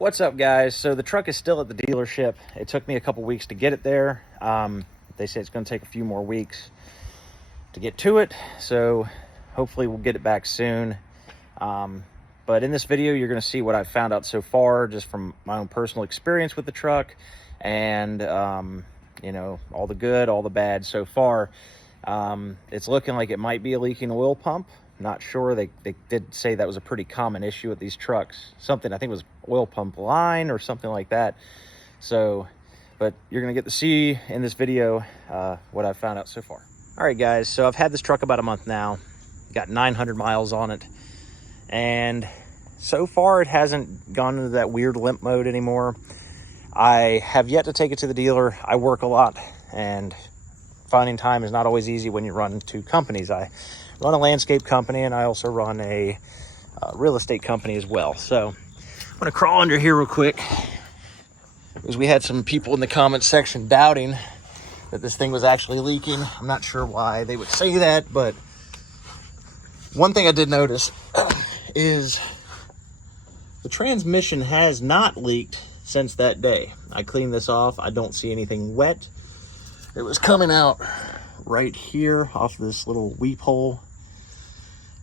What's up, guys? So the truck is still at the dealership. It took me a couple weeks to get it there. They say it's going to take a few more weeks to get to it, so hopefully we'll get it back soon. But in this video, you're going to see what I've found out so far, just from my own personal experience with the truck, and you know, all the good, all the bad so far. It's looking like it might be a leaking oil pump. Not sure. They did say that was a pretty common issue with these trucks. Something, I think it was oil pump line or something like that. So, but you're gonna get to see in this video what I've found out so far. All right, guys, so I've had this truck about a month now. Got 900 miles on it. And so far it hasn't gone into that weird limp mode anymore. I have yet to take it to the dealer. I work a lot, and finding time is not always easy when you run two companies. I run a landscape company, and I also run a real estate company as well. So I'm gonna crawl under here real quick, because we had some people in the comments section doubting that this thing was actually leaking. I'm not sure why they would say that, but one thing I did notice is the transmission has not leaked since that day. I cleaned this off. I don't see anything wet. It was coming out right here off this little weep hole.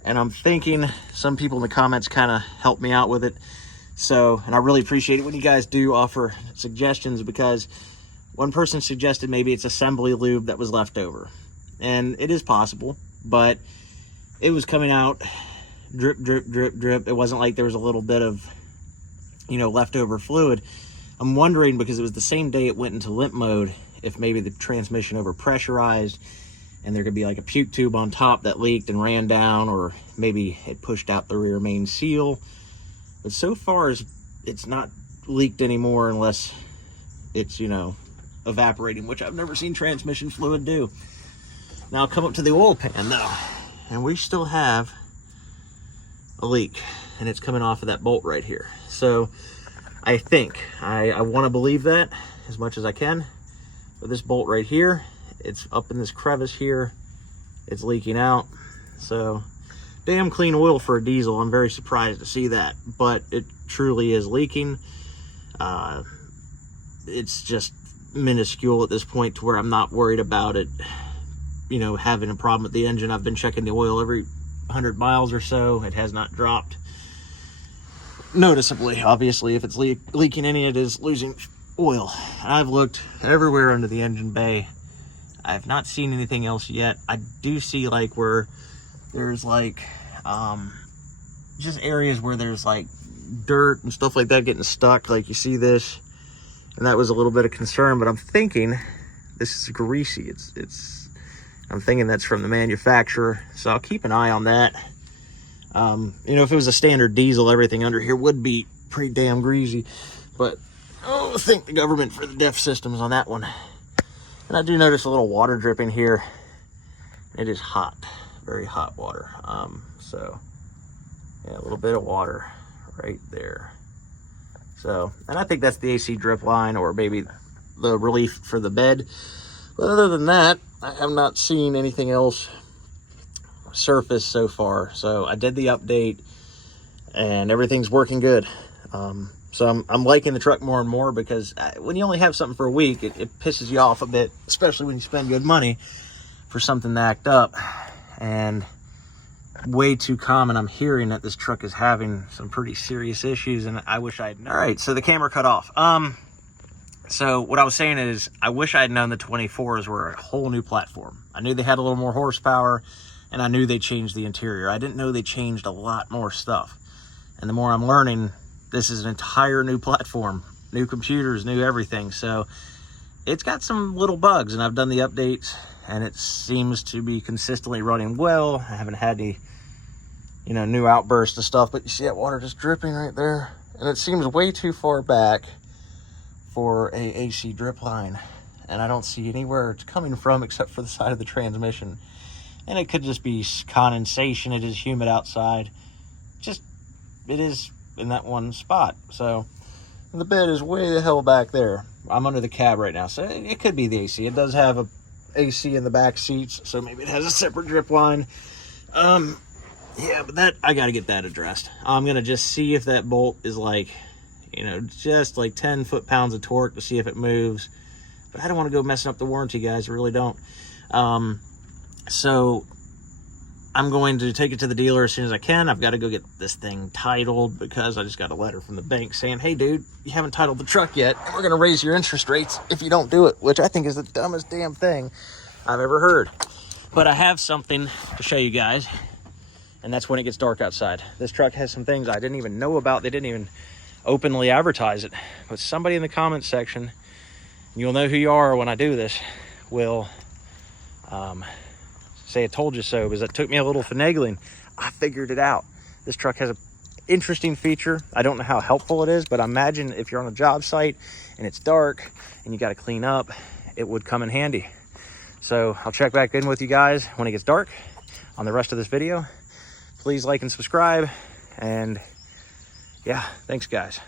And I'm thinking some people in the comments kind of helped me out with it. So, and I really appreciate it when you guys do offer suggestions, because one person suggested maybe it's assembly lube that was left over. And it is possible, but it was coming out drip, drip, drip, drip. It wasn't like there was a little bit of, you know, leftover fluid. I'm wondering, because it was the same day it went into limp mode, if maybe the transmission overpressurized and there could be like a puke tube on top that leaked and ran down, or maybe it pushed out the rear main seal. But so far it's not leaked anymore, unless it's, you know, evaporating, which I've never seen transmission fluid do. Now I'll come up to the oil pan though, and we still have a leak, and it's coming off of that bolt right here. So I think I want to believe that as much as I can. But this bolt right here, it's up in this crevice here, it's leaking out. So damn clean oil for a diesel. I'm very surprised to see that, but it truly is leaking. It's just minuscule at this point to where I'm not worried about it, you know, having a problem with the engine. I've been checking the oil every 100 miles or so. It has not dropped noticeably. Obviously, if it's leaking any, it is losing oil. I've looked everywhere under the engine bay. I've not seen anything else yet. I do see like where there's like just areas where there's like dirt and stuff like that getting stuck, like you see this, and that was a little bit of concern. But I'm thinking this is greasy. I'm thinking that's from the manufacturer, so I'll keep an eye on that. You know, if it was a standard diesel, everything under here would be pretty damn greasy, but oh, thank the government for the DEF systems on that one. And I do notice a little water dripping here. It is hot, very hot water. So yeah, a little bit of water right there. So, and I think that's the AC drip line, or maybe the relief for the bed. But other than that, I have not seen anything else surface so far. So I did the update and everything's working good. So I'm liking the truck more and more, because when you only have something for a week, it pisses you off a bit, especially when you spend good money for something that act up. And way too common, I'm hearing that this truck is having some pretty serious issues, and I wish I'd known. All right, so the camera cut off. So what I was saying is, I wish I had known the 24s were a whole new platform. I knew they had a little more horsepower, and I knew they changed the interior. I didn't know they changed a lot more stuff. And the more I'm learning, this is an entire new platform, new computers, new everything. So it's got some little bugs, and I've done the updates, and it seems to be consistently running well. I haven't had any, you know, new outbursts and stuff, but you see that water just dripping right there, and it seems way too far back for a AC drip line, and I don't see anywhere it's coming from except for the side of the transmission. And it could just be condensation. It is humid outside. It is in that one spot. So the bed is way the hell back there. I'm under the cab right now, so it could be the AC. It does have a AC in the back seats, so maybe it has a separate drip line. Yeah, but that, I got to get that addressed. I'm gonna just see if that bolt is like, you know, just like 10 foot-pounds of torque to see if it moves. But I don't want to go messing up the warranty, guys. I really don't. So I'm going to take it to the dealer as soon as I can. I've got to go get this thing titled because I just got a letter from the bank saying, hey, dude, you haven't titled the truck yet, and we're going to raise your interest rates if you don't do it, which I think is the dumbest damn thing I've ever heard. But I have something to show you guys, and that's when it gets dark outside. This truck has some things I didn't even know about. They didn't even openly advertise it. But somebody in the comments section, you'll know who you are when I do this, will say I told you so, because it took me a little finagling. I figured it out. This truck has an interesting feature. I don't know how helpful it is, but I imagine if you're on a job site and it's dark and you got to clean up, it would come in handy. So I'll check back in with you guys when it gets dark on the rest of this video. Please like and subscribe, and yeah, thanks guys.